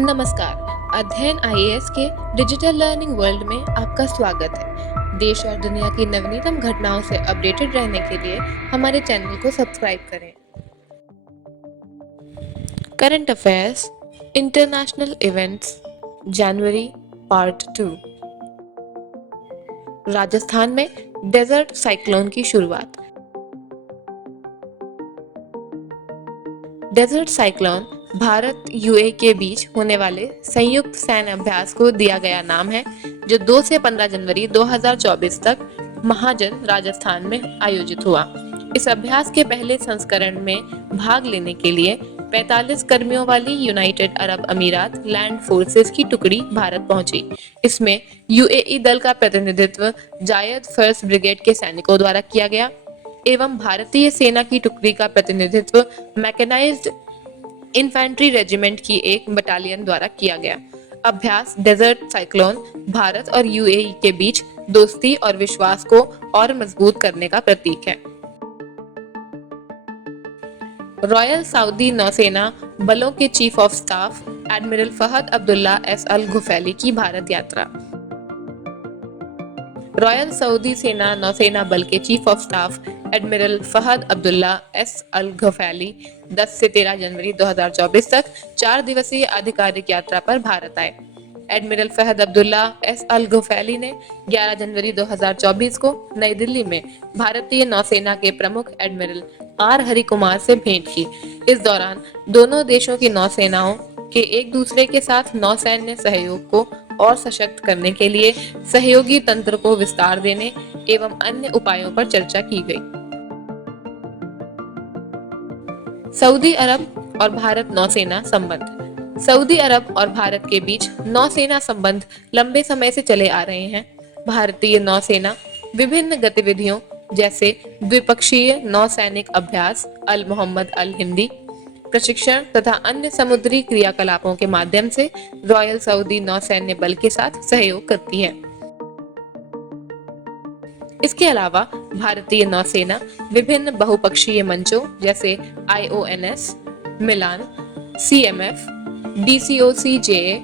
नमस्कार। अध्ययन आईएएस के डिजिटल लर्निंग वर्ल्ड में आपका स्वागत है। देश और दुनिया की नवीनतम घटनाओं से अपडेटेड रहने के लिए हमारे चैनल को सब्सक्राइब करें। करंट अफेयर्स, इंटरनेशनल इवेंट्स, जनवरी पार्ट 2। राजस्थान में डेजर्ट साइक्लोन की शुरुआत। डेजर्ट साइक्लोन भारत यूए के बीच होने वाले संयुक्त सैन्य अभ्यास को दिया गया नाम है, जो 2 से 15 जनवरी 2024 तक महाजन राजस्थान में आयोजित हुआ। इस अभ्यास के पहले संस्करण में भाग लेने के लिए 45 कर्मियों वाली यूनाइटेड अरब अमीरात लैंड फोर्सेस की टुकड़ी भारत पहुंची। इसमें यूएई दल का प्रतिनिधित्व जायद फर्स्ट ब्रिगेड के सैनिकों द्वारा किया गया एवं भारतीय सेना की टुकड़ी का प्रतिनिधित्व मैकेनाइज्ड इन्फेंट्री रेजिमेंट की एक बटालियन द्वारा किया गया। अभ्यास डेजर्ट साइक्लोन भारत और यूएई के बीच दोस्ती और विश्वास को और मजबूत करने का प्रतीक है। रॉयल सऊदी नौसेना बलों के chief of staff admiral Fahad Abdullah S Al Ghofaily की भारत यात्रा। रॉयल सऊदी सेना नौसेना बल के chief of staff admiral Fahad Abdullah S Al Ghofaily 10 से 13 जनवरी 2024 तक 4 दिवसीय आधिकारिक यात्रा पर भारत आए। Admiral Fahad Abdullah S Al गफैली ने 11 जनवरी 2024 को नई दिल्ली में भारतीय नौसेना के प्रमुख एडमिरल आर हरि कुमार से भेंट की। इस दौरान दोनों देशों की नौसेनाओं के एक दूसरे के साथ नौसैन्य सहयोग को और सशक्त करने के लिए सहयोगी तंत्र को विस्तार देने एवं अन्य उपायों पर चर्चा की गई। सऊदी अरब और भारत नौसेना संबंध। सऊदी अरब और भारत के बीच नौसेना संबंध लंबे समय से चले आ रहे हैं। भारतीय नौसेना विभिन्न गतिविधियों जैसे द्विपक्षीय नौसैनिक अभ्यास, अल मोहम्मद अल हिंदी प्रशिक्षण तथा अन्य समुद्री क्रियाकलापों के माध्यम से रॉयल सऊदी नौसैन्य बल के साथ सहयोग करती है। इसके अलावा भारतीय नौसेना विभिन्न बहुपक्षीय मंचों जैसे IONS, मिलान, CMF, DCOCJA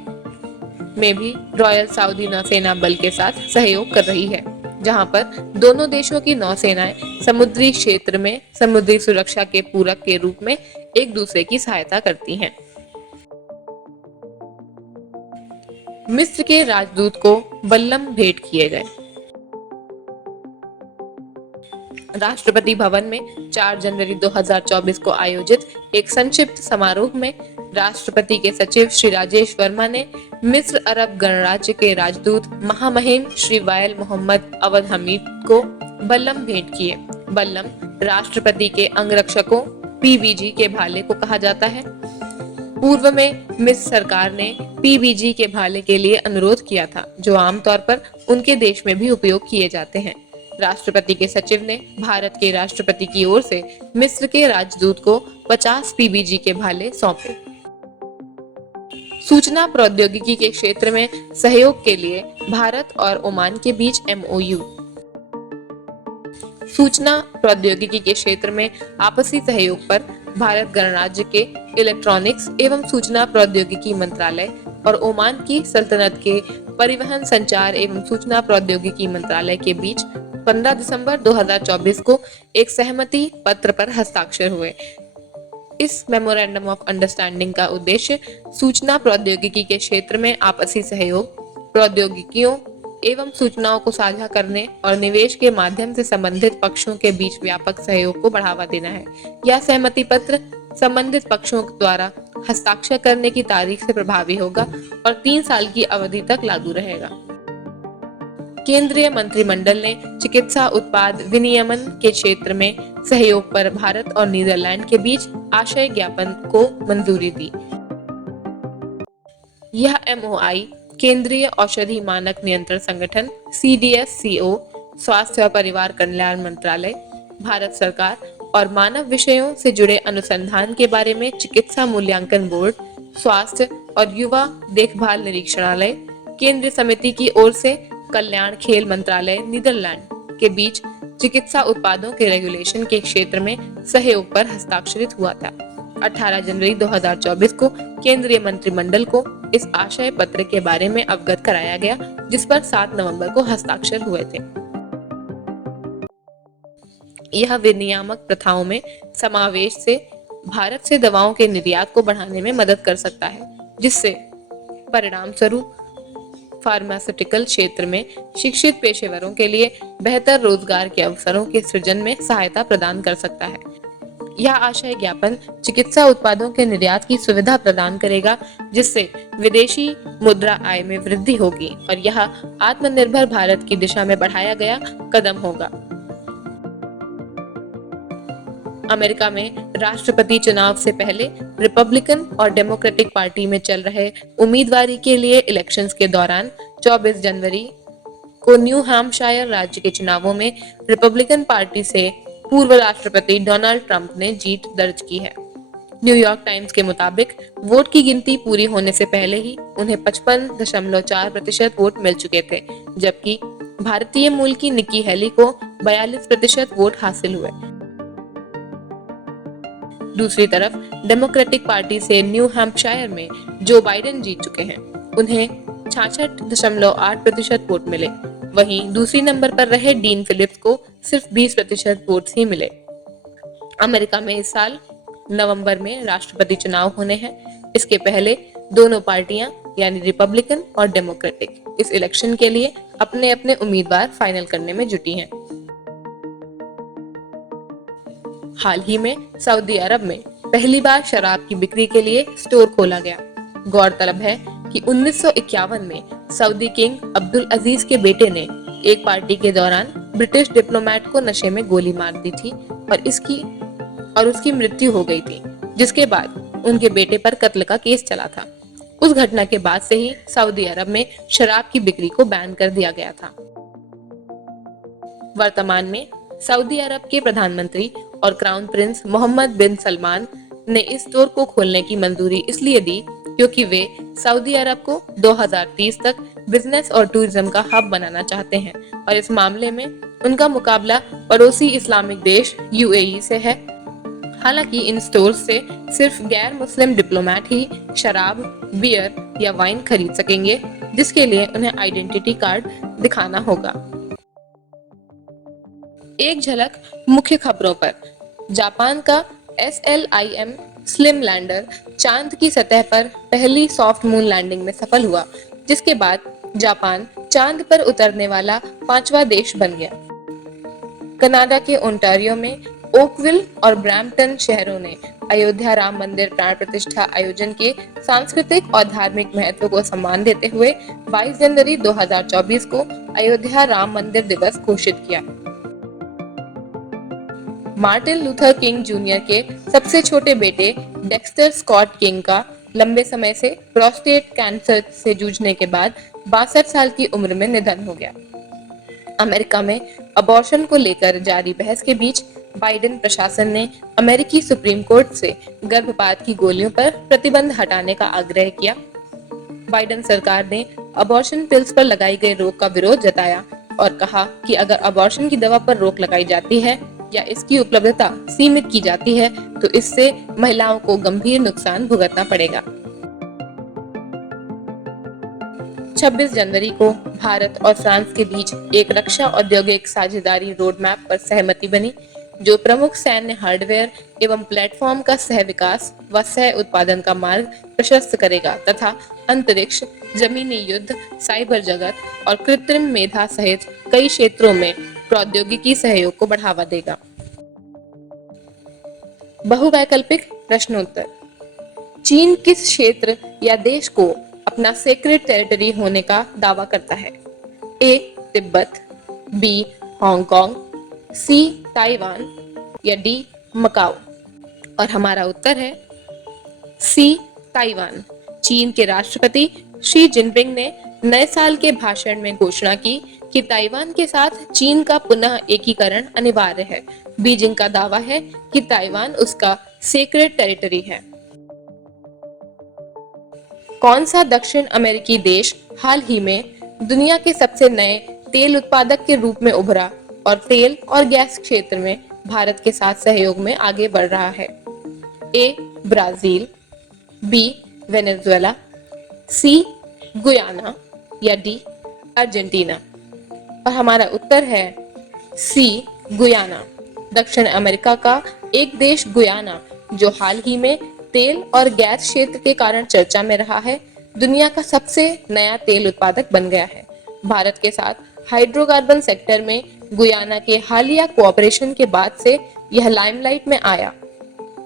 में भी रॉयल सऊदी नौसेना बल के साथ सहयोग कर रही है, जहां पर दोनों देशों की नौसेनाएं समुद्री क्षेत्र में समुद्री सुरक्षा के पूरक के रूप में एक दूसरे की सहायता करती हैं। मिस्र के राजदूत को बल्लम भेंट किए गए। राष्ट्रपति भवन में 4 जनवरी 2024 को आयोजित एक संक्षिप्त समारोह में राष्ट्रपति के सचिव श्री राजेश वर्मा ने मिस्र अरब गणराज्य के राजदूत महामहिम श्री वायल मोहम्मद अवध हमीद को बल्लम भेंट किए। बल्लम राष्ट्रपति के अंगरक्षकों PBG के भाले को कहा जाता है। पूर्व में मिस्र सरकार ने PBG के भाले के लिए अनुरोध किया था, जो आमतौर पर उनके देश में भी उपयोग किए जाते हैं। राष्ट्रपति के सचिव ने भारत के राष्ट्रपति की ओर से मिस्र के राजदूत को 50 PBG के भाले सौंपे। सूचना प्रौद्योगिकी के क्षेत्र में सहयोग के लिए भारत और ओमान के बीच MOU। सूचना प्रौद्योगिकी के क्षेत्र में आपसी सहयोग पर भारत गणराज्य के इलेक्ट्रॉनिक्स एवं सूचना प्रौद्योगिकी मंत्रालय और ओमान की सल्तनत के परिवहन संचार एवं सूचना प्रौद्योगिकी मंत्रालय के बीच 15 दिसंबर 2024 को एक सहमति पत्र पर हस्ताक्षर हुए। इस मेमोरेंडम ऑफ अंडरस्टैंडिंग का उद्देश्य सूचना प्रौद्योगिकी के क्षेत्र में आपसी सहयोग, प्रौद्योगिकियों एवं सूचनाओं को साझा करने और निवेश के माध्यम से संबंधित पक्षों के बीच व्यापक सहयोग को बढ़ावा देना है। यह सहमति पत्र संबंधित पक्षों द्वारा हस्ताक्षर करने की तारीख से प्रभावी होगा और 3 साल की अवधि तक लागू रहेगा। केंद्रीय मंत्रिमंडल ने चिकित्सा उत्पाद विनियमन के क्षेत्र में सहयोग पर भारत और नीदरलैंड के बीच आशय ज्ञापन को मंजूरी दी। यह MOI केंद्रीय औषधि मानक नियंत्रण संगठन CDSCO, स्वास्थ्य और परिवार कल्याण मंत्रालय, भारत सरकार और मानव विषयों से जुड़े अनुसंधान के बारे में चिकित्सा मूल्यांकन बोर्ड, स्वास्थ्य और युवा देखभाल निरीक्षणालय, केंद्रीय समिति की ओर से कल्याण खेल मंत्रालय नीदरलैंड के बीच चिकित्सा उत्पादों के रेगुलेशन के क्षेत्र में सहयोग पर हस्ताक्षरित हुआ था। 18 जनवरी 2024 को केंद्रीय मंत्रिमंडल को इस आशय पत्र के बारे में अवगत कराया गया, जिस पर 7 नवंबर को हस्ताक्षर हुए थे। यह विनियामक प्रथाओं में समावेश से भारत से दवाओं के निर्यात को बढ़ाने में मदद कर सकता है, जिससे परिणाम स्वरूप फार्मास्यूटिकल क्षेत्र में शिक्षित पेशेवरों के लिए बेहतर रोजगार के अवसरों के सृजन में सहायता प्रदान कर सकता है। यह आशय ज्ञापन चिकित्सा उत्पादों के निर्यात की सुविधा प्रदान करेगा, जिससे विदेशी मुद्रा आय में वृद्धि होगी और यह आत्मनिर्भर भारत की दिशा में बढ़ाया गया कदम होगा। अमेरिका में राष्ट्रपति चुनाव से पहले रिपब्लिकन और डेमोक्रेटिक पार्टी में चल रहे उम्मीदवारी के लिए इलेक्शंस के दौरान 24 जनवरी को न्यू हैम्पशायर राज्य के चुनावों में रिपब्लिकन पार्टी से पूर्व राष्ट्रपति डोनाल्ड ट्रंप ने जीत दर्ज की है। न्यूयॉर्क टाइम्स के मुताबिक वोट की गिनती पूरी होने से पहले ही उन्हें 55.4% वोट मिल चुके थे, जबकि भारतीय मूल की निक्की हेली को 42% वोट हासिल हुए। दूसरी तरफ डेमोक्रेटिक पार्टी से न्यू हैम्पशायर में जो बाइडेन जीत चुके हैं, उन्हें 66.8% वोट मिले। वहीं दूसरी नंबर पर रहे डीन फिलिप्स को सिर्फ 20% वोट ही मिले। अमेरिका में इस साल नवंबर में राष्ट्रपति चुनाव होने हैं। इसके पहले दोनों पार्टियां यानी रिपब्लिकन और डेमोक्रेटिक इस इलेक्शन के लिए अपने अपने उम्मीदवार फाइनल करने में जुटी हैं। हाल ही में सऊदी अरब में पहली बार शराब की बिक्री के लिए स्टोर खोला गया। गौरतलब है कि 1951 में सऊदी किंग अब्दुल अजीज के बेटे ने एक पार्टी के दौरान ब्रिटिश डिप्लोमेट को नशे में गोली मार दी थी और उसकी मृत्यु हो गई थी, जिसके बाद उनके बेटे पर कत्ल का केस चला था। उस घटना के बाद से ही सऊदी अरब में शराब की बिक्री को बैन कर दिया गया था। वर्तमान में सऊदी अरब के प्रधानमंत्री और क्राउन प्रिंस मोहम्मद बिन सलमान ने इस स्टोर को खोलने की मंजूरी इसलिए दी क्योंकि वे सऊदी अरब को 2030 तक बिजनेस और टूरिज्म का हब बनाना चाहते हैं और इस मामले में उनका मुकाबला पड़ोसी इस्लामिक देश यूएई से है। हालांकि इन स्टोर्स से सिर्फ गैर मुस्लिम डिप्लोमेट ही शराब, बियर या वाइन खरीद सकेंगे, जिसके लिए उन्हें आइडेंटिटी कार्ड दिखाना होगा। एक झलक मुख्य खबरों पर। जापान का SLIM स्लिम लैंडर चांद की सतह पर पहली सॉफ्ट मून लैंडिंग में सफल हुआ, जिसके बाद जापान चांद पर उतरने वाला 5वां देश बन गया। कनाडा के ओंटारियो में ओकविल और ब्रैम्पटन शहरों ने अयोध्या राम मंदिर प्राण प्रतिष्ठा आयोजन के सांस्कृतिक और धार्मिक महत्व को सम्मान देते हुए 22 जनवरी 2024 को अयोध्या राम मंदिर दिवस घोषित किया। मार्टिन लूथर किंग जूनियर के सबसे छोटे बेटे डेक्स्टर स्कॉट किंग का लंबे समय से प्रोस्टेट कैंसर से जूझने के बाद 62 साल की उम्र में निधन हो गया। अमेरिका में अबॉर्शन को लेकर जारी बहस के बीच बाइडेन प्रशासन ने अमेरिकी सुप्रीम कोर्ट से गर्भपात की गोलियों पर प्रतिबंध हटाने का आग्रह किया। बाइडेन सरकार ने अबॉर्शन पिल्स पर लगाई गई रोक का विरोध जताया और कहा कि अगर अबॉर्शन की दवा पर रोक लगाई जाती है या इसकी उपलब्धता सीमित की जाती है तो इससे महिलाओं को गंभीर नुकसान भुगतना पड़ेगा। 26 जनवरी को भारत और फ्रांस के बीच एक रक्षा औद्योगिक साझेदारी रोड मैप पर सहमति बनी, जो प्रमुख सैन्य हार्डवेयर एवं प्लेटफॉर्म का सह विकास व सह उत्पादन का मार्ग प्रशस्त करेगा तथा अंतरिक्ष, जमीनी युद्ध, साइबर जगत और कृत्रिम मेधा सहित कई क्षेत्रों में प्रौद्योगिकी सहयोग को बढ़ावा देगा। बहुवैकल्पिक प्रश्नोत्तर। चीन किस क्षेत्र या देश को अपना सेक्रेट टेरिटरी होने का दावा करता है? A. Tibet, B. Hong Kong, C. Taiwan या D. मकाओ। और हमारा उत्तर है C. ताइवान। चीन के राष्ट्रपति शी जिनपिंग ने नए साल के भाषण में घोषणा की कि ताइवान के साथ चीन का पुनः एकीकरण अनिवार्य है। बीजिंग का दावा है कि ताइवान उसका सेक्रेट टेरिटरी है। कौन सा दक्षिण अमेरिकी देश हाल ही में दुनिया के सबसे नए तेल उत्पादक के रूप में उभरा और तेल और गैस क्षेत्र में भारत के साथ सहयोग में आगे बढ़ रहा है? A. Brazil, B Venezuela, C Guyana या डी अर्जेंटीना। और हमारा उत्तर है सी गुयाना। दक्षिण अमेरिका का एक देश गुयाना, जो हाल ही में तेल और गैस क्षेत्र के कारण चर्चा में रहा है, दुनिया का सबसे नया तेल उत्पादक बन गया है। भारत के साथ हाइड्रोकार्बन सेक्टर में गुयाना के हालिया कोऑपरेशन के बाद से यह लाइमलाइट में आया।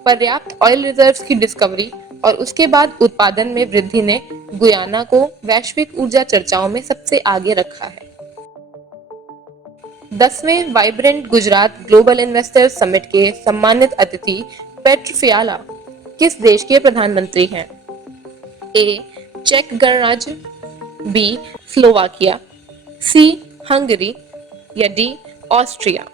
पर्याप्त ऑयल रिजर्व्स की डिस्कवरी और उसके बाद उत्पादन में वृद्धि ने गुयाना को वैश्विक ऊर्जा चर्चाओं में सबसे आगे रखा है। 10वें vibrant Gujarat global investors summit के सम्मानित अतिथि पेट्र फियाला किस देश के प्रधानमंत्री हैं? ए चेक गणराज्य, बी स्लोवाकिया, सी हंगरी या डी ऑस्ट्रिया।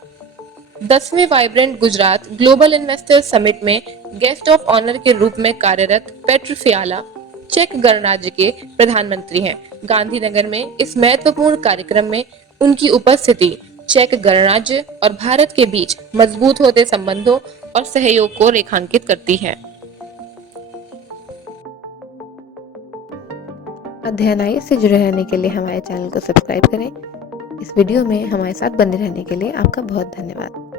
10वें vibrant Gujarat global investors summit में गेस्ट ऑफ ऑनर के रूप में कार्यरत पेट्र फियाला चेक गणराज्य के प्रधानमंत्री हैं। गांधीनगर में इस महत्वपूर्ण कार्यक्रम में उनकी उपस्थिति चेक गणराज्य और भारत के बीच मजबूत होते संबंधों और सहयोग को रेखांकित करती है। अध्ययन आइए से जुड़े रहने के लिए हमारे चैनल को सब्सक्राइब करें। इस वीडियो में हमारे साथ बने रहने के लिए आपका बहुत धन्यवाद।